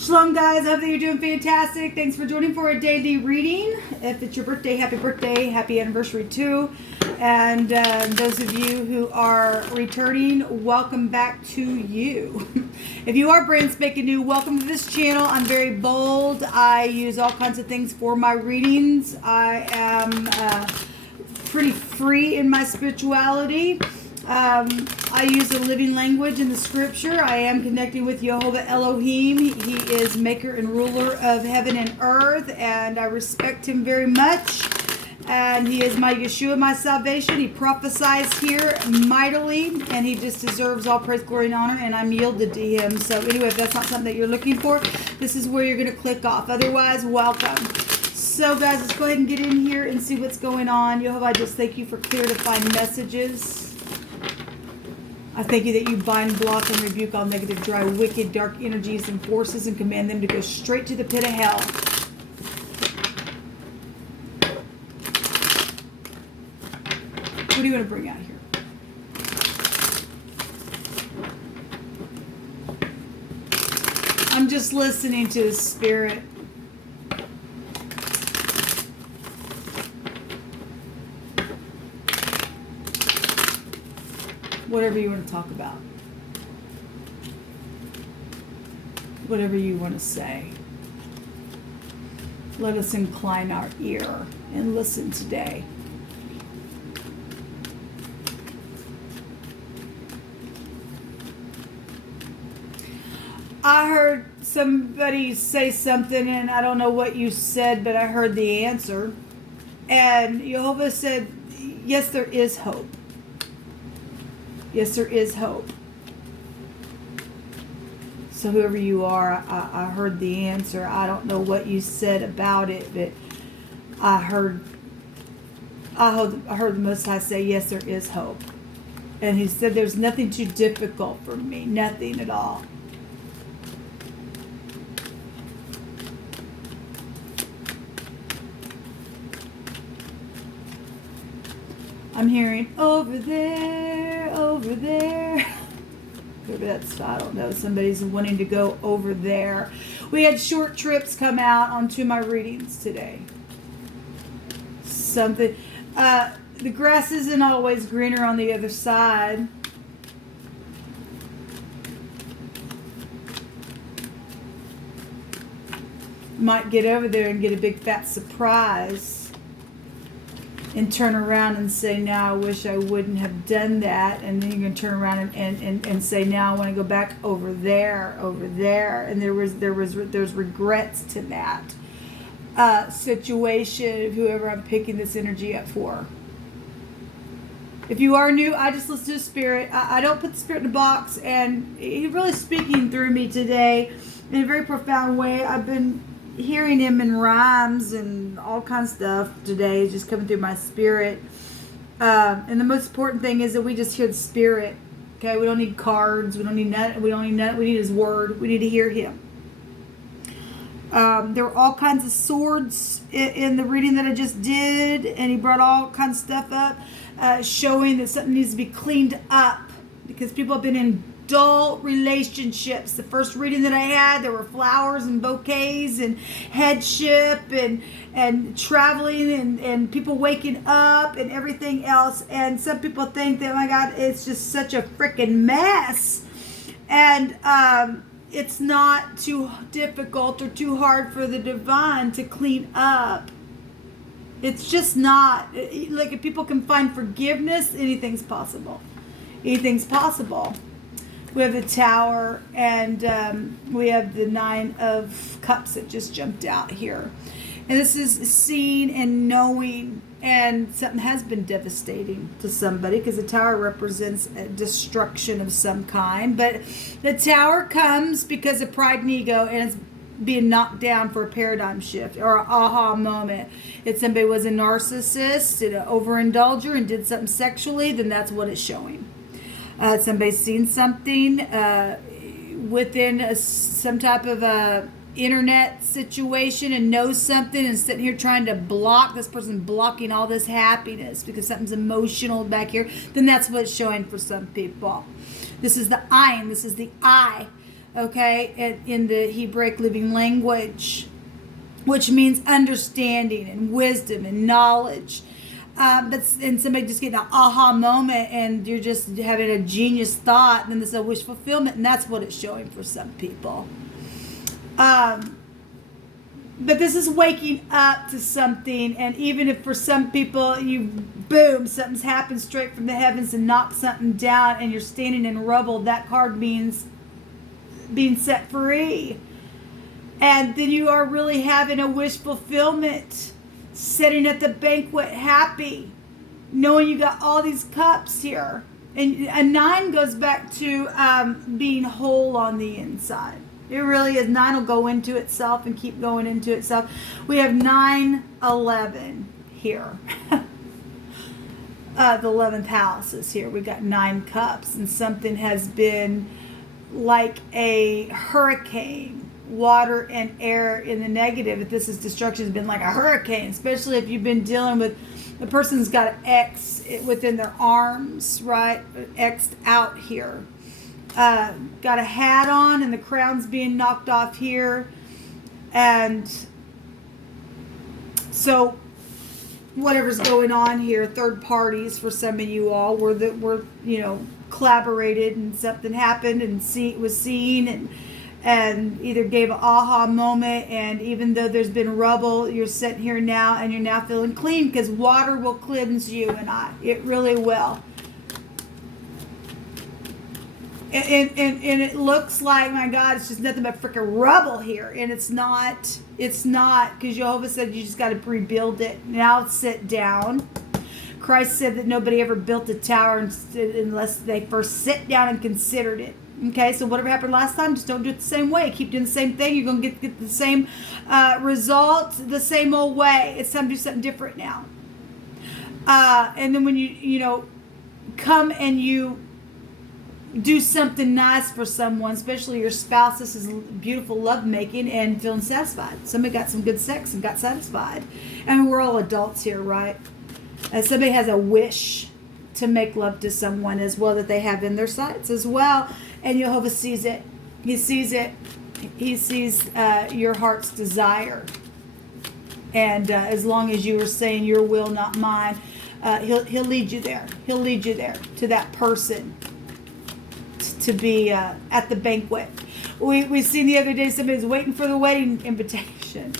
Shalom, guys. I hope that you're doing fantastic. Thanks for joining for a daily reading. If it's your birthday, happy anniversary too. And those of you who are returning, welcome back to you. If you are brand spanking new, welcome to this channel. I'm very bold. I use all kinds of things for my readings. I am pretty free in my spirituality. I use a living language in the scripture. I am connecting with Jehovah Elohim. He is maker and ruler of heaven and earth, and I respect him very much. And he is my Yeshua, my salvation. He prophesies here mightily, and he just deserves all praise, glory, and honor, and I'm yielded to him. So anyway, if that's not something that you're looking for, this is where you're going to click off. Otherwise, welcome. So guys, let's go ahead and get in here and see what's going on. Jehovah, I just thank you for clear to find messages. I thank you that you bind, block, and rebuke all negative, dry, wicked, dark energies and forces and command them to go straight to the pit of hell. What do you want to bring out here? I'm just listening to the Spirit. Whatever you want to talk about. Whatever you want to say. Let us incline our ear and listen today. I heard somebody say something, and I don't know what you said, but I heard the answer. And Jehovah said, yes, there is hope. Yes, there is hope. So whoever you are, I heard the answer. I don't know what you said about it, but I heard the Most High say, yes, there is hope. And he said, there's nothing too difficult for me. Nothing at all. I'm hearing over there, over there. Maybe that's, I don't know, somebody's wanting to go over there. We had short trips come out onto my readings today. Something, the grass isn't always greener on the other side. Might get over there and get a big fat surprise. And turn around and say, now I wish I wouldn't have done that. And then you're going to turn around and say, now I want to go back over there. And there's regrets to that situation of whoever I'm picking this energy up for. If you are new, I just listen to the Spirit. I don't put the Spirit in a box. And He's really speaking through me today in a very profound way. I've been hearing him in rhymes and all kinds of stuff today is just coming through my spirit. And the most important thing is that we just hear the Spirit. Okay, we don't need cards. We don't need nothing. We need His Word. We need to hear Him. There were all kinds of swords in the reading that I just did, and he brought all kinds of stuff up, showing that something needs to be cleaned up because people have been in dull relationships. The first reading that I had, there were flowers and bouquets and headship and traveling and people waking up and everything else. And some people think that, oh my God, it's just such a freaking mess. And it's not too difficult or too hard for the divine to clean up. It's just not. Like, if people can find forgiveness, anything's possible. Anything's possible. We have the Tower, and we have the Nine of Cups that just jumped out here. And this is seeing and knowing, and something has been devastating to somebody because the Tower represents a destruction of some kind. But the Tower comes because of pride and ego, and it's being knocked down for a paradigm shift or an aha moment. If somebody was a narcissist, an overindulger, and did something sexually, then that's what it's showing. Somebody's seen something within some type of a internet situation and knows something and sitting here trying to block this person, blocking all this happiness because something's emotional back here, then that's what it's showing for some people. This is the Ein, this is the I. okay, in the Hebraic living language, which means understanding and wisdom and knowledge. And somebody just getting an aha moment, and you're just having a genius thought, and then there's a wish fulfillment, and that's what it's showing for some people. But this is waking up to something, and even if for some people something's happened straight from the heavens and knocked something down, and you're standing in rubble, that card means being set free. And then you are really having a wish fulfillment, sitting at the banquet happy, knowing you got all these cups here. And a 9 goes back to being whole on the inside. It really is. 9 will go into itself and keep going into itself. We have 9-11 here. The 11th house is here. We got 9 cups, and something has been like a hurricane, water and air in the negative. If this is destruction, has been like a hurricane, especially if you've been dealing with the person's got an X within their arms, right? X'd out here. Got a hat on, and the crown's being knocked off here. And so whatever's going on here, third parties for some of you all were collaborated, and something happened, and was seen, and either gave an aha moment. And even though there's been rubble, you're sitting here now, and you're now feeling clean, because water will cleanse you and I. It really will. And it looks like, my God, it's just nothing but freaking rubble here. And it's not, because Jehovah said you just got to rebuild it. Now sit down. Christ said that nobody ever built a tower unless they first sit down and considered it. Okay, so whatever happened last time, just don't do it the same way. Keep doing the same thing. You're going to get the same results the same old way. It's time to do something different now. And then when you come and you do something nice for someone, especially your spouse, this is beautiful love making and feeling satisfied. Somebody got some good sex and got satisfied. I mean, we're all adults here, right? Somebody has a wish to make love to someone as well that they have in their sights as well. And Jehovah sees it. He sees it. He sees your heart's desire. And as long as you are saying your will, not mine, he'll lead you there. He'll lead you there to that person to be at the banquet. We seen the other day somebody's waiting for the wedding invitation.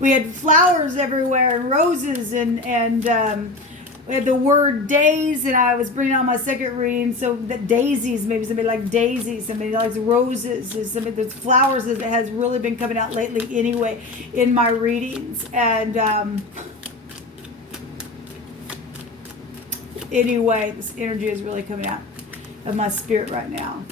We had flowers everywhere and roses and we had the word days, and I was bringing on my second reading, so that daisies, maybe somebody likes daisies, somebody likes roses, somebody there's flowers that has really been coming out lately anyway in my readings. And anyway, this energy is really coming out of my spirit right now.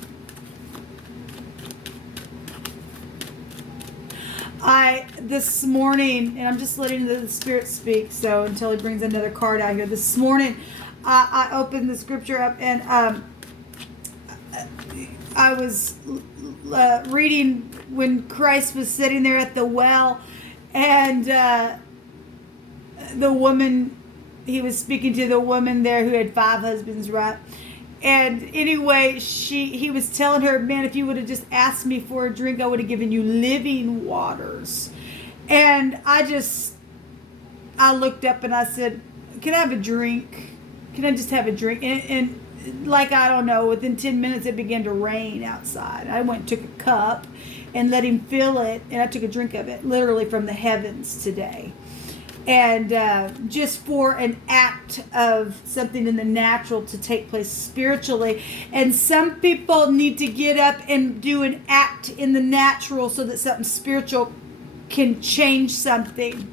This morning, and I'm just letting the Spirit speak, so until he brings another card out here. This morning, I opened the scripture up, and I was reading when Christ was sitting there at the well, and the woman, he was speaking to the woman there who had 5 husbands, right? And anyway, he was telling her, man, if you would have just asked me for a drink, I would have given you living waters. And I looked up and I said, can I have a drink? Can I just have a drink? And like, I don't know, within 10 minutes it began to rain outside. I went and took a cup and let him fill it, and I took a drink of it, literally from the heavens today. And just for an act of something in the natural to take place spiritually. And some people need to get up and do an act in the natural so that something spiritual can change something.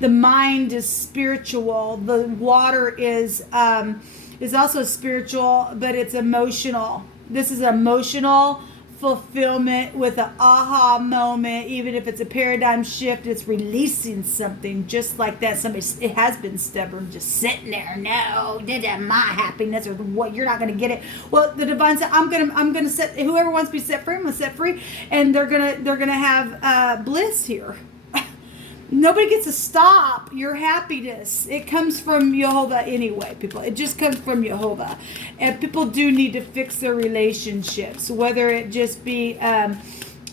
The mind is spiritual. The water is also spiritual, but it's emotional. This is emotional fulfillment with an aha moment. Even if it's a paradigm shift, it's releasing something just like that. It has been stubborn, just sitting there. No, that's my happiness, or what, you're not going to get it. Well, the divine said, I'm gonna set whoever wants to be set free. I'm gonna set free, and they're gonna have bliss here. Nobody gets to stop your happiness. It comes from Jehovah anyway, people. It just comes from Jehovah. And people do need to fix their relationships, whether it just be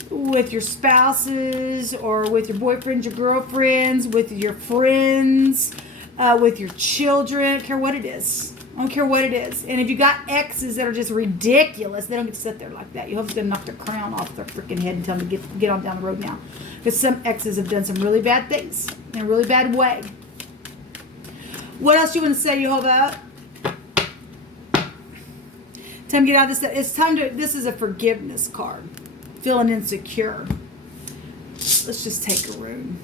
with your spouses or with your boyfriends, your girlfriends, with your friends, with your children. I don't care what it is. I don't care what it is. And if you got exes that are just ridiculous, they don't get to sit there like that. You have to knock their crown off their freaking head and tell them to get on down the road now. Because some exes have done some really bad things in a really bad way. What else do you want to say, Jehovah? Time to get out of this. It's time to, this is a forgiveness card. Feeling insecure. Let's just take a rune.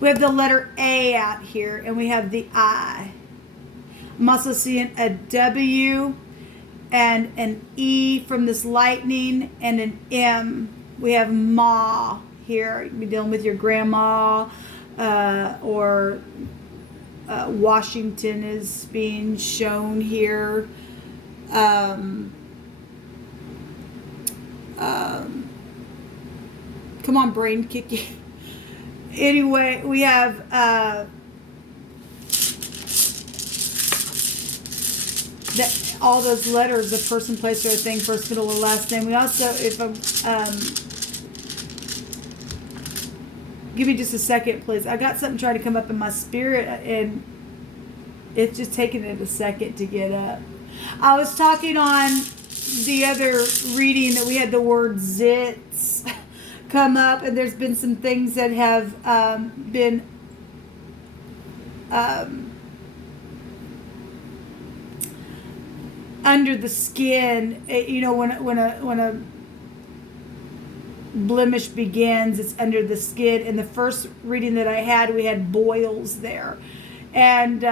We have the letter A out here, and we have the I. I'm also seeing a W and an E from this lightning and an M. We have Ma here. You can be dealing with your grandma or Washington is being shown here. Come on, brain kick you. Anyway, we have all those letters, the person, place, or thing, first, middle, or last name. We also, if give me just a second, please. I got something trying to come up in my spirit, and it's just taking it a second to get up. I was talking on the other reading that we had the word zits come up, and there's been some things that have been under the skin. You know, when a blemish begins, it's under the skin. In the first reading that I had, we had boils there, and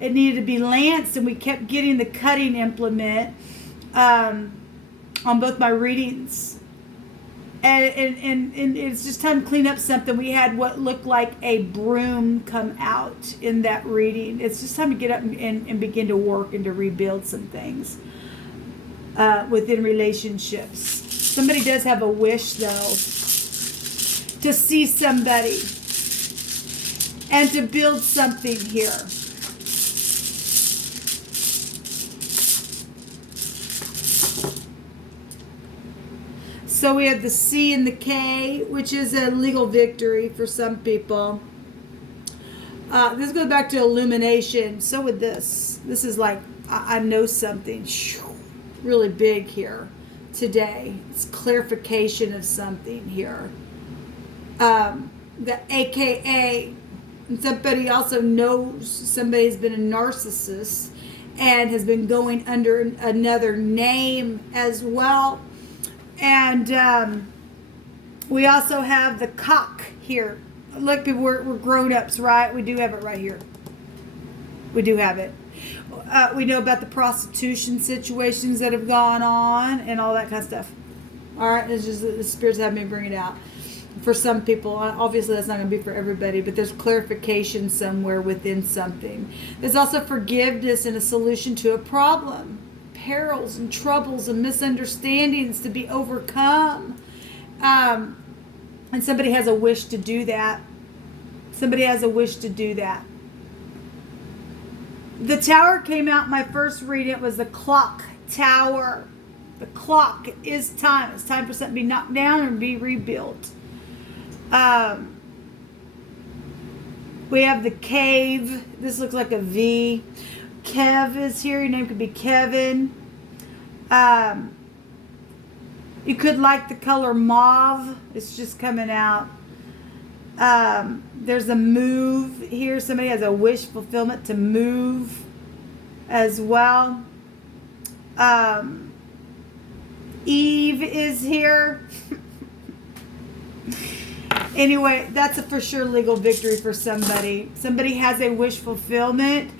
it needed to be lanced, and we kept getting the cutting implement on both my readings. And it's just time to clean up something. We had what looked like a broom come out in that reading. It's just time to get up and begin to work and to rebuild some things within relationships. Somebody does have a wish, though, to see somebody and to build something here. So we have the C and the K, which is a legal victory for some people. This goes back to illumination. So with this is like, I know something really big here today. It's clarification of something here. The AKA, and somebody also knows somebody's been a narcissist and has been going under another name as well. And we also have the cock here. Look, people, we're grown-ups, right? We do have it right here. We do have it. We know about the prostitution situations that have gone on and all that kind of stuff. All right? It's just the spirits have me bring it out. For some people, obviously that's not going to be for everybody, but there's clarification somewhere within something. There's also forgiveness and a solution to a problem. Perils and troubles and misunderstandings to be overcome. And somebody has a wish to do that. Somebody has a wish to do that. The tower came out, my first reading, it was the clock tower. The clock is time. It's time for something to be knocked down and be rebuilt. We have the cave. This looks like a V. Kev is here. Your name could be Kevin. You could like the color mauve. It's just coming out. There's a move here. Somebody has a wish fulfillment to move as well. Eve is here. Anyway, that's a for sure legal victory for somebody. Somebody has a wish fulfillment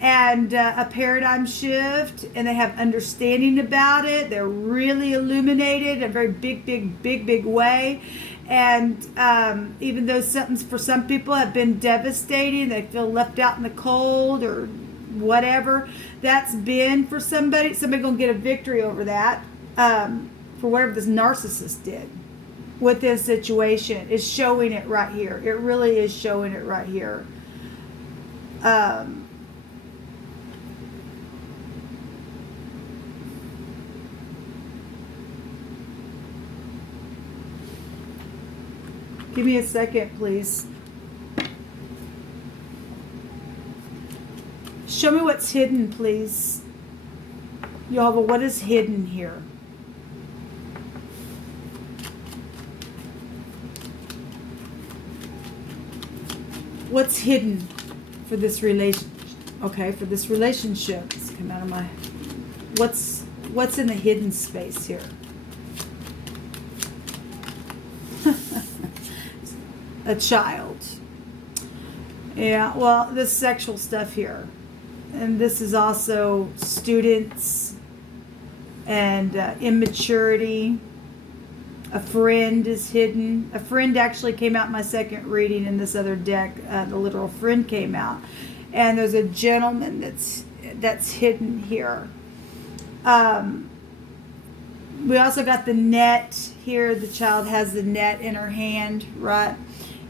and a paradigm shift, and they have understanding about it. They're really illuminated in a very big way. And even though something's for some people have been devastating, they feel left out in the cold or whatever, that's been for somebody. Somebody gonna get a victory over that for whatever this narcissist did. with this situation. It's showing it right here. It really is showing it right here. Give me a second, please. Show me what's hidden, please. Yehovah, what is hidden here? What's hidden for this relation? Okay, for this relationship. Let's come out of my... What's in the hidden space here? A child. Yeah, well, this sexual stuff here. And this is also students and immaturity. A friend is hidden. A friend actually came out in my second reading in this other deck. The literal friend came out. And there's a gentleman that's hidden here. We also got the net here. The child has the net in her hand, right?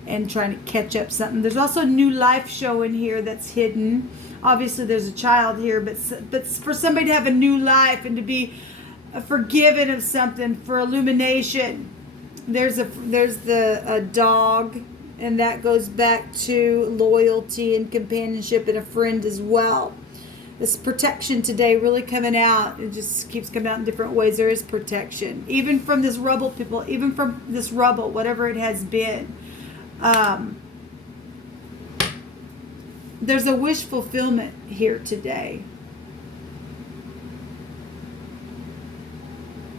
And trying to catch up something. There's also new life showing here that's hidden. Obviously, there's a child here, but for somebody to have a new life and to be forgiven of something, for illumination, there's a dog, and that goes back to loyalty and companionship and a friend as well. This protection today really coming out. It just keeps coming out in different ways. There is protection, even from this rubble, people, even from this rubble, whatever it has been. There's a wish fulfillment here today.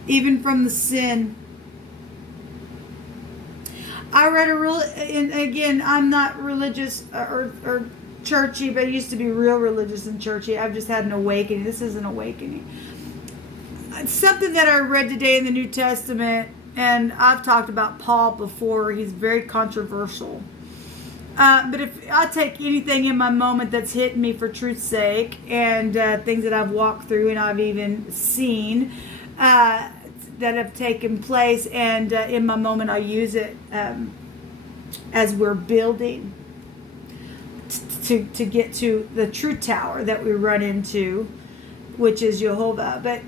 Even from the sin. I read and again, I'm not religious or churchy, but I used to be real religious and churchy. I've just had an awakening. This is an awakening. It's something that I read today in the New Testament, and I've talked about Paul before. He's very controversial. But if I take anything in my moment that's hit me for truth's sake, and things that I've walked through and I've even seen that have taken place, and in my moment I use it as we're building to get to the true tower that we run into, which is Yehovah. But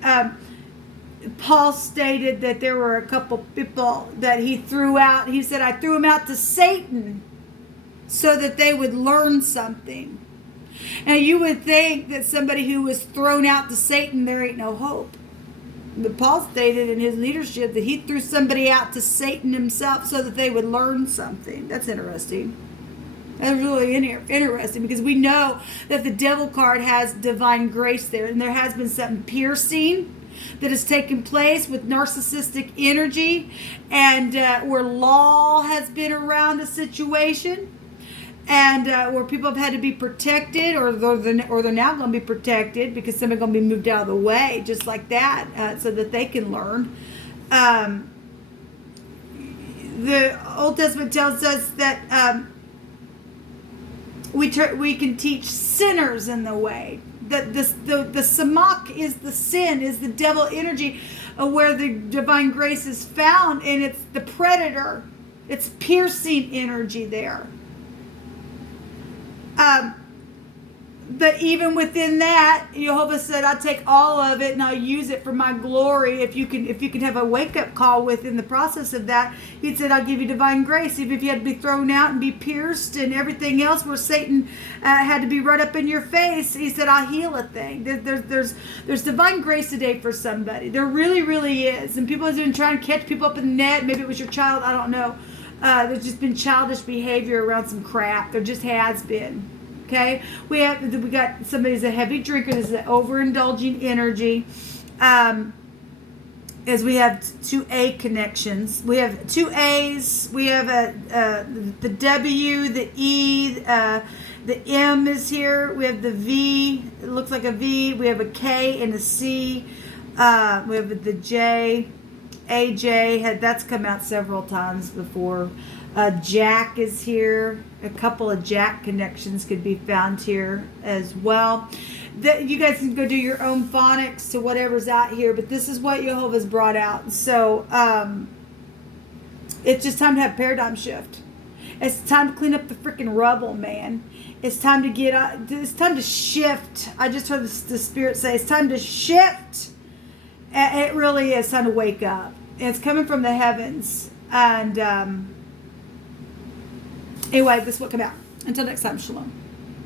Paul stated that there were a couple people that he threw out. He said, I threw them out to Satan so that they would learn something. Now you would think that somebody who was thrown out to Satan, there ain't no hope. But Paul stated in his leadership that he threw somebody out to Satan himself so that they would learn something. That's interesting. That's really interesting, because we know that the devil card has divine grace there, and there has been something piercing that has taken place with narcissistic energy, and where law has been around a situation, and where people have had to be protected, or they're now going to be protected because somebody's going to be moved out of the way, just like that, so that they can learn. The Old Testament tells us that we can teach sinners in the way. The samach is the sin, is the devil energy, where the divine grace is found, and it's the predator. It's piercing energy there. But even within that, Yehovah said, I'll take all of it and I'll use it for my glory. If you can have a wake-up call within the process of that, he said, I'll give you divine grace. Even if you had to be thrown out and be pierced and everything else where Satan had to be right up in your face, he said, I'll heal a thing. There's divine grace today for somebody. There really, really is. And people have been trying to catch people up in the net. Maybe it was your child. I don't know. There's just been childish behavior around some crap. There just has been. Okay, we got somebody who's a heavy drinker. This is an overindulging energy. As we have two A connections, we have two A's. We have the W, the E, the M is here. We have the V. It looks like a V. We have a K and a C. We have the J. AJ that's come out several times before. Jack is here. A couple of Jack connections could be found here as well. You guys can go do your own phonics to whatever's out here, but this is what Yehovah's brought out. So It's just time to have a paradigm shift. It's time to clean up the freaking rubble, man. It's time to it's time to shift. I just heard the Spirit say, it's time to shift. And it really is time to wake up. And it's coming from the heavens. And anyway, this will come out. Until next time, shalom.